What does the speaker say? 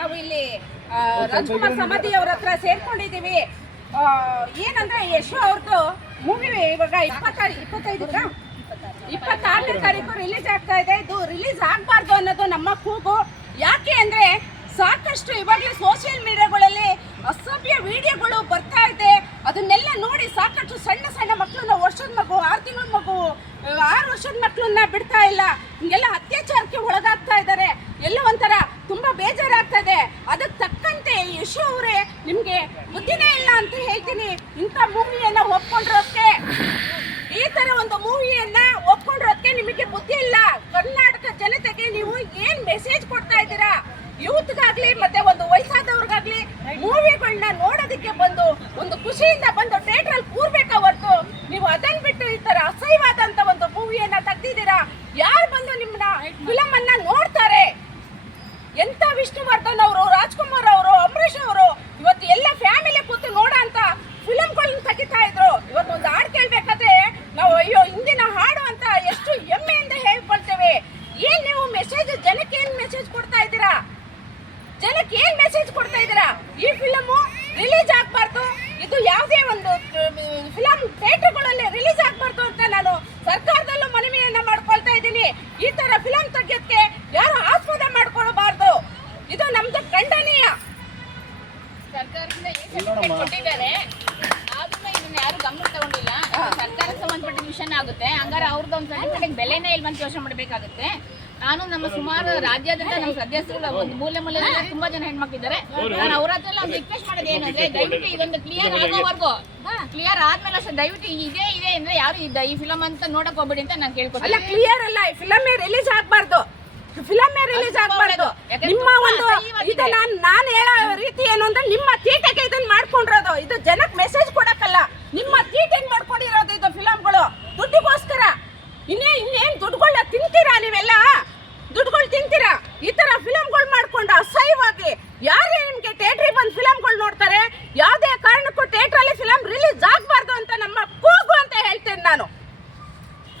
ನಾವು ಇಲ್ಲಿ ರಾಜ್ಕುಮಾರ್ ಸಮಾಧಿ ಅವ್ರ ಹತ್ರ ಸೇರ್ಕೊಂಡಿದ್ದೀವಿ. ಏನಂದ್ರೆ ಯಶು ಅವ್ರದ್ದು ಮೂವಿ ಇವಾಗ 26ನೇ ತಾರೀಕು ರಿಲೀಸ್ ಆಗ್ತಾ ಇದೆ. ಇದು ರಿಲೀಸ್ ಆಗಬಾರ್ದು ಅನ್ನೋದು ನಮ್ಮ ಕೂಗು. ಯಾಕೆ ಅಂದ್ರೆ ಸಾಕಷ್ಟು ಇವಾಗಲೇ ಸೋಷಿಯಲ್ ಮೀಡಿಯಾಗಳಲ್ಲಿ ಅಸಭ್ಯ ವಿಡಿಯೋಗಳು ಬರ್ತಾ ಇದೆ. ಅದನ್ನೆಲ್ಲ ನೋಡಿ ಸಾಕಷ್ಟು ಸಣ್ಣ ಸಣ್ಣ ಮಕ್ಕಳನ್ನ, ವರ್ಷದ ಮಗು, 6 ತಿಂಗಳ ಮಗು, 6 ವರ್ಷದ ಮಕ್ಕಳನ್ನ ಬಿಡ್ತಾ ಇಲ್ಲ, ಹಿಂಗೆಲ್ಲ ಅತ್ಯಾಚಾರಕ್ಕೆ ಒಳಗಾಗ್ತಾ ಇದ್ದಾರೆ. ಎಲ್ಲ ಒಂಥರ ತುಂಬಾ ಬೇಜಾರಾಗ್ತಾ ಇದೆ. ಅದಕ್ಕೆ ತಕ್ಕಂತೆ ಯಶು ಅವರೇ ನಿಮ್ಗೆ ಬುದ್ಧಿನೇ ಇಲ್ಲ ಅಂತ ಹೇಳ್ತೀನಿ. ಇಂಥ ಮೂವಿಯನ್ನ ಒಪ್ಕೊಂಡಿರೋದಕ್ಕೆ, ಈ ತರ ಒಂದು ಮೂವಿಯನ್ನ ಒಪ್ಕೊಂಡಿರೋದಕ್ಕೆ ನಿಮಗೆ ಬುದ್ಧಿ ಇಲ್ಲ. ಕರ್ನಾಟಕ ಜನತೆಗೆ ನೀವು ಏನ್ ಮೆಸೇಜ್ ಕೊಡ್ತಾ ಇದ್ದೀರಾ? ಯೂತ್ಗಾಗ್ಲಿ ಮತ್ತೆ ಒಂದು ವಯಸ್ಸಾದವ್ರಿಗಾಗ್ಲಿ ಮೂವಿಗಳನ್ನ ನೋಡೋದಕ್ಕೆ ಬಂದು ಒಂದು ಖುಷಿಯಿಂದ ಬಂದು ಥಿಯೇಟರ್ ಅಲ್ಲಿ ಕೂರ್ಬೇಕಾ ಹೊರತು ನೀವು ಅದನ್ನ ಬಿಟ್ಟು ಈ ತರ ಅಸಹ್ಯವಾದಂತ ಒಂದು ಮೂವಿಯನ್ನ ತೆಗ್ದಿದ್ದೀರಾ. ಯಾರು ಬಂದು ನಿಮ್ಮನ್ನ ಫಿಲಮ್ ಅನ್ನ ನೋಡ್ತಾರೆ? ಎಂತ ವಿಷ್ಣುವರ್ಧನ್ ಅವರು, ರಾಜ್ಕುಮಾರ್ ಅವರು, ಅಂಬರೀಷ್ ಅವರು ಇವತ್ತು ಎಲ್ಲ ಫ್ಯಾಮಿಲಿ ಕೂತು ನೋಡೋ ಅಂತ ಫಿಲಮ್ಗಳನ್ನ ತೆಗಿತಾ ಇದ್ರು. ಇವತ್ತೊಂದು ಹಾಡು ಕೇಳ್ಬೇಕಾದ್ರೆ ನಾವು ಅಯ್ಯೋ ಹಿಂದಿನ ಹಾಡು ಅಂತ ಎಷ್ಟು ಹೆಮ್ಮೆಯಿಂದ ಹೇಳ್ಕೊಳ್ತೇವೆ. ಏನ್ ನೀವು ಮೆಸೇಜ್ ಜನಕ್ಕೆ ಏನ್ ಮೆಸೇಜ್ ಕೊಡ್ತಾ ಇದ್ದೀರಾ? ಜನಕ್ಕೆ ಏನ್ ಮೆಸೇಜ್ ಕೊಡ್ತಾ ಇದ್ದೀರಾ? ಈ ಫಿಲಮ್ ರಿಲೀಸ್ ಆಗ್ಬಾರ್ದು, ಇದು ಯಾವುದೇ ಒಂದು ಫಿಲಮ್ ಥಿಯೇಟರ್ಗಳಲ್ಲಿ ರಿಲೀಸ್ ಆಗ್ಬಾರ್ದು ಅಂತ ನಾನು ಸರ್ಕಾರದಲ್ಲೂ ಮನವಿಯನ್ನ ಮಾಡ್ಕೊಳ್ತಾ ಇದ್ದೀನಿ. ಈ ತರ ಫಿಲಮ್ ತೆಗೆಯೋದಕ್ಕೆ ಯಾರು ಆಸ್ಪದ ಮಾಡ್ಕೊಳ್ಬಾರ್ದು. ಇದು ನಮ್ದು ಖಂಡನೀಯ. ಸರ್ಕಾರದಿಂದ ಕೊಟ್ಟಿದ್ದಾರೆ, ಆದ್ರೂ ಇದನ್ನ ಯಾರು ಗಮನ ತಗೊಂಡಿಲ್ಲ. ಸರ್ಕಾರಕ್ಕೆ ಸಂಬಂಧಪಟ್ಟ ವಿಷಯ ಆಗುತ್ತೆ. ಹಂಗಾರೆ ಅವ್ರದ್ದು ಒಂದು ಸರ್ಟಿಫಿಕೇಟ್ ಬೆಲೆನೇ ಇಲ್ಲ ಅಂತ ಯೋಚನೆ ಮಾಡಬೇಕಾಗುತ್ತೆ. ನಾನು ನಮ್ಮ ಸುಮಾರು ರಾಜ್ಯಾದ್ಯಂತ ನಮ್ಮ ಸದಸ್ಯರು ಒಂದು ಮೂಲೆ ತುಂಬಾ ಜನ ಹೆಣ್ಮಕ್ಳಿದ್ದಾರೆ. ನಾನು ಅವ್ರ ಹತ್ರ ಒಂದು ರಿಕ್ವೆಸ್ಟ್ ಮಾಡೋದು ಏನಂದ್ರೆ, ದಯವಿಟ್ಟು ಇದೊಂದು ಕ್ಲಿಯರ್ ಆಗೋವರೆಗೂ, ಕ್ಲಿಯರ್ ಆದ್ಮೇಲೆ ಅಷ್ಟೇ ದಯವಿಟ್ಟು ಇದೆ ಅಂದ್ರೆ ಯಾರು ಈ ಫಿಲಮ್ ಅಂತ ನೋಡಕ್ ಹೋಗ್ಬೇಡಿ ಅಂತ ನಾನು ಕೇಳ್ಕೊತೀನಿ. ಅಲ್ಲ, ಕ್ಲಿಯರ್ ಅಲ್ಲ, ಈ ಫಿಲಮ್ ರಿಲೀಸ್ ಆಗ್ಬಾರ್ದು. ನಿಮ್ಮ ಒಂದು ಇದು ನಾನು ಹೇಳೋ ರೀತಿ ಏನು ಅಂದ್ರೆ ನಿಮ್ಮ ತೀಟೆಗೆ ಇದನ್ನ ಮಾಡ್ಕೊಂಡಿರೋದು. ಇದು ಜನಕ್ಕೆ ಮೆಸೇಜ್ ಕೊಡಕ್ಕಲ್ಲ, ನಿಮ್ಮ ತೀಟೆಗೆ ಮಾಡ್ಕೊಂಡಿರೋದು ಇದು ಫಿಲಮ್ಗಳು. ದುಡ್ಡಿಗೋಸ್ಕರ ಇನ್ನೇನ್ ದುಡ್ಡುಗಳನ್ನ ತಿಂತೀರಾ ನೀವೆಲ್ಲ? ದುಡ್ಡುಗಳು ತಿಂತೀರಾ? ಈ ತರ ಫಿಲಮ್ಗಳು ಮಾಡ್ಕೊಂಡು ಅಸಹ್ಯವಾಗಿ ಯಾರೇ ನಿಮ್ಗೆ ಥಿಯೇಟ್ರಿಗೆ ಬಂದು ಫಿಲಮ್ಗಳು ನೋಡ್ತಾರೆ? ಯಾವುದೇ ಕಾರಣಕ್ಕೂ ಥಿಯೇಟ್ರಲ್ಲಿ ಫಿಲಮ್ ರಿಲೀಸ್ ಆಗ್ಬಾರ್ದು ಅಂತ ನಮ್ಮ ಕೂಗು ಅಂತ ಹೇಳ್ತೇನೆ ನಾನು.